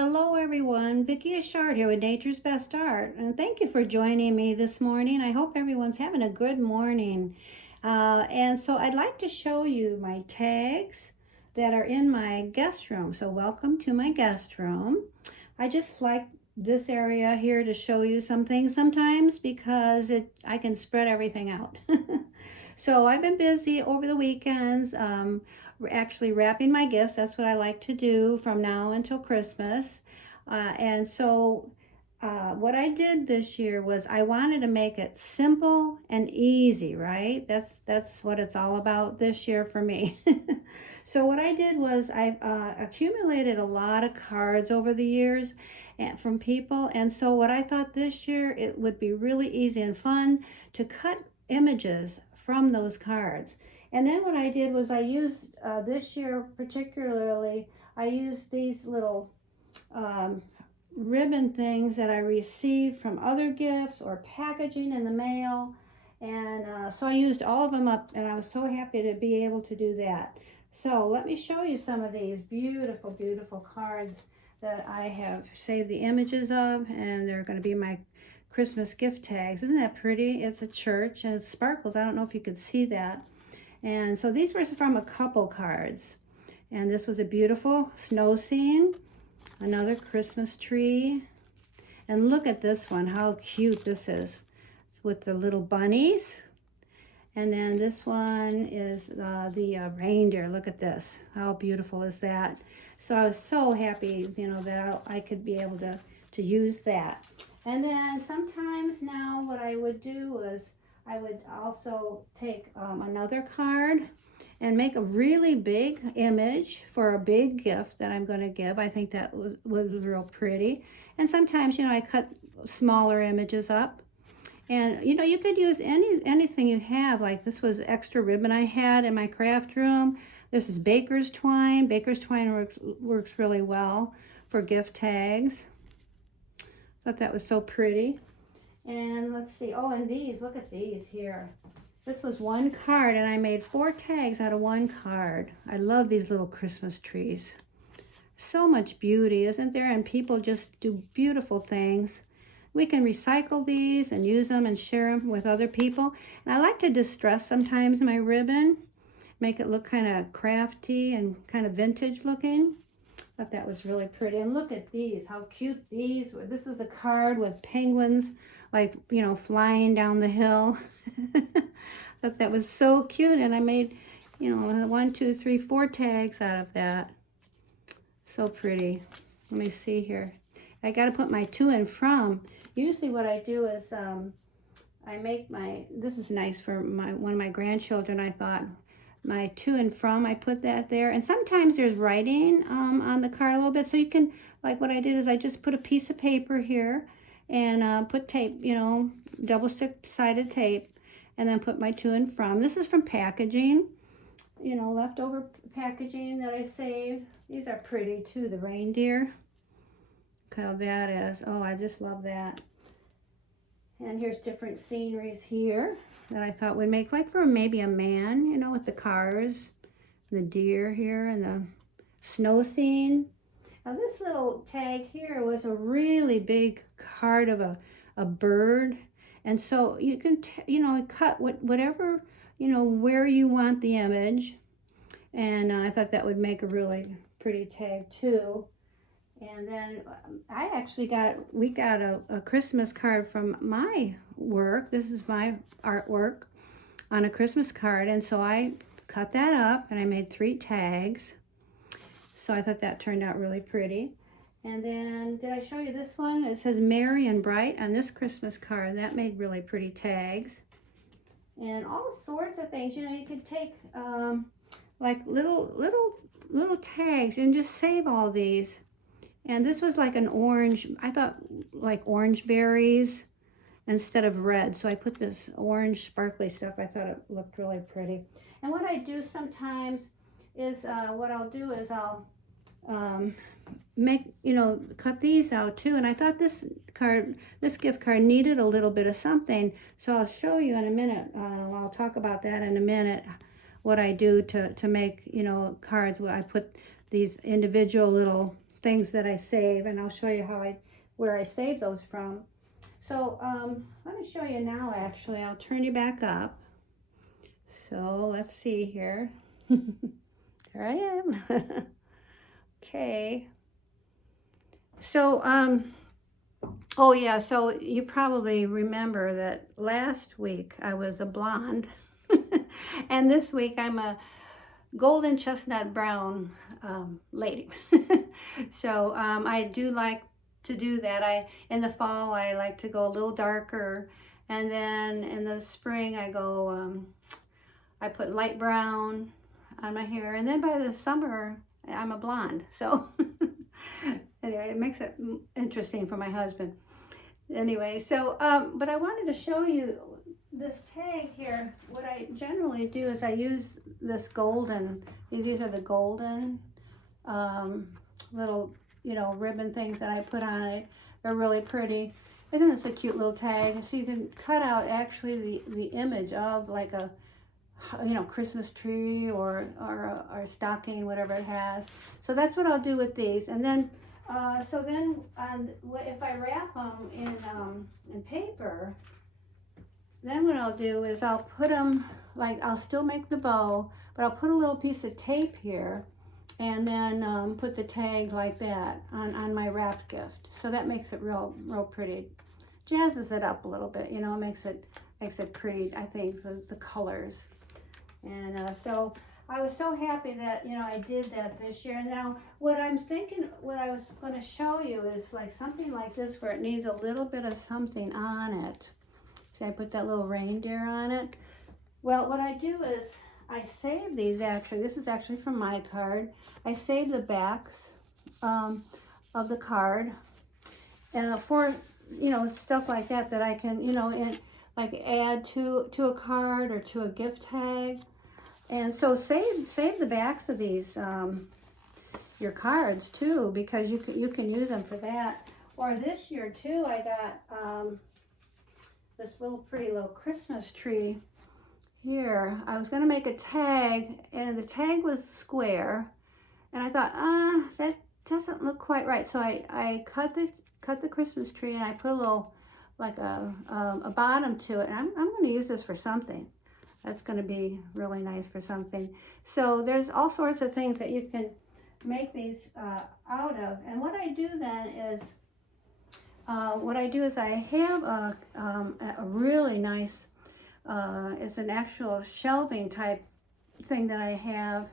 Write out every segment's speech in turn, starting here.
Hello everyone, Vicki Ashard here with Nature's Best Art, and thank you for joining me this morning. I hope everyone's having a good morning. And so I'd like to show you my tags that are in my guest room. So welcome to my guest room. I just like this area here to show you some things sometimes because I can spread everything out. So I've been busy over the weekends, actually wrapping my gifts. That's what I like to do from now until Christmas. What I did this year was I wanted to make it simple and easy, right? That's what it's all about this year for me. So what I did was I accumulated a lot of cards over the years and from people. And so what I thought this year, it would be really easy and fun to cut images from those cards. And then what I did was I used this year particularly, I used these little um, ribbon things that I received from other gifts or packaging in the mail. And so I used all of them up, and I was so happy to be able to do that. So let me show you some of these beautiful, beautiful cards that I have saved the images of, and they're going to be my Christmas gift tags. Isn't that pretty? It's a church and it sparkles. I don't know if you could see that. And so these were from a couple cards. And this was a beautiful snow scene, another Christmas tree. And look at this one, how cute this is. It's with the little bunnies. And then this one is the reindeer. Look at this. How beautiful is that? So I was so happy, that I could be able to use that. And then sometimes now what I would do is I would also take another card and make a really big image for a big gift that I'm going to give. I think that was real pretty. And sometimes, I cut smaller images up. And you could use anything you have. Like this was extra ribbon I had in my craft room. This is baker's twine. Baker's twine works really well for gift tags. Thought that was so pretty. And let's see. Oh, and these, look at these here. This was one card, and I made 4 tags out of one card. I love these little Christmas trees. So much beauty, isn't there? And people just do beautiful things. We can recycle these and use them and share them with other people. And I like to distress sometimes my ribbon, make it look kind of crafty and kind of vintage looking. Thought that was really pretty. And look at these, how cute these were. This is a card with penguins, like, flying down the hill. Thought that was so cute. And I made, 1, 2, 3, 4 tags out of that. So pretty. Let me see here. I got to put my to and from. Usually what I do is I make this is nice for one of my grandchildren, I thought. My to and from, I put that there. And sometimes there's writing on the card a little bit. So you can, like what I did is I just put a piece of paper here and put tape, double sided tape, and then put my to and from. This is from packaging, leftover packaging that I saved. These are pretty too, the reindeer. Look how that is. Oh, I just love that. And here's different sceneries here that I thought would make, like for maybe a man, with the cars, the deer here, and the snow scene. Now this little tag here was a really big card of a bird. And so you can, cut whatever, where you want the image. And I thought that would make a really pretty tag too. And then we got a Christmas card from my work. This is my artwork on a Christmas card. And so I cut that up and I made 3 tags. So I thought that turned out really pretty. And then, did I show you this one? It says Merry and Bright on this Christmas card. That made really pretty tags. And all sorts of things. You could take like little tags and just save all these. And this was like an orange, I thought like orange berries instead of red. So I put this orange sparkly stuff. I thought it looked really pretty. And what I do sometimes is, I'll make, cut these out too. And I thought this gift card needed a little bit of something. So I'll show you in a minute. I'll talk about that in a minute, what I do to make, cards where I put these individual little things that I save, and I'll show you where I save those from. So let me show you now. Actually, I'll turn you back up. So let's see here. There I am. Okay. So oh yeah, so you probably remember that last week I was a blonde, and this week I'm a golden chestnut brown lady. So I do like to do that. In the fall I like to go a little darker, and then in the spring I go I put light brown on my hair, and then by the summer I'm a blonde. So anyway, it makes it interesting for my husband. Anyway, so but I wanted to show you this tag here. What I generally do is I use this golden, these are the golden little, you know, ribbon things that I put on it. They're really pretty. Isn't this a cute little tag? So you can cut out actually the image of like a, you know, Christmas tree or a stocking, whatever it has. So that's what I'll do with these. And then so then if I wrap them in paper, then what I'll do is I'll put them, like, I'll still make the bow, but I'll put a little piece of tape here, and then put the tag like that on my wrapped gift. So that makes it real pretty. Jazzes it up a little bit, you know, makes it pretty, I think, the colors. And so I was so happy that, you know, I did that this year. Now, what I'm thinking, what I was going to show you is like something like this where it needs a little bit of something on it. See, I put that little reindeer on it. Well, what I do is I save these actually. This is actually from my card. I save the backs of the card for, you know, stuff like that I can, you know, like add to a card or to a gift tag. And so save the backs of these your cards too, because you can use them for that. Or this year too, I got this pretty little Christmas tree here. I was gonna make a tag, and the tag was square, and I thought, that doesn't look quite right. So I cut the Christmas tree, and I put a little, like a bottom to it. And I'm gonna use this for something. That's gonna be really nice for something. So there's all sorts of things that you can make these out of. And what I do then is, I have a really nice, it's an actual shelving type thing that I have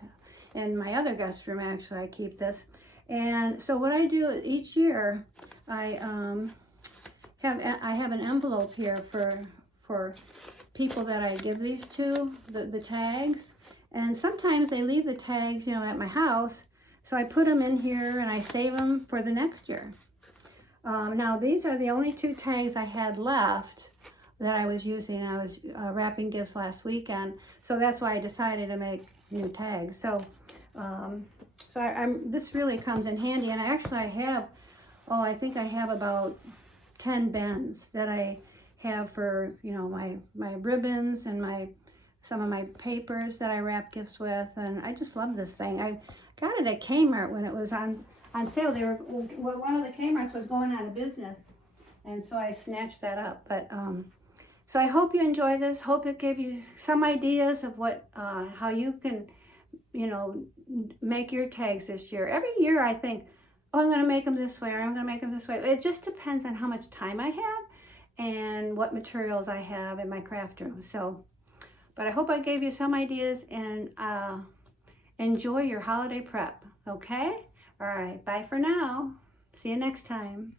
in my other guest room. Actually, I keep this. And so what I do each year, I have an envelope here for people that I give these to, the tags. And sometimes they leave the tags, you know, at my house. So I put them in here and I save them for the next year. Now these are the only 2 tags I had left that I was using. I was wrapping gifts last weekend, so that's why I decided to make new tags. So, this really comes in handy. And actually I have, I think I have about 10 bins that I have for, you know, my ribbons and some of my papers that I wrap gifts with. And I just love this thing. I got it at Kmart when it was on sale. One of the Kmarts was going out of business, and so I snatched that up. But so I hope you enjoy this. Hope it gave you some ideas of how you can, you know, make your tags this year. Every year I think, oh, I'm going to make them this way, or I'm going to make them this way. It just depends on how much time I have and what materials I have in my craft room. So, but I hope I gave you some ideas, and enjoy your holiday prep. Okay? All right, bye for now. See you next time.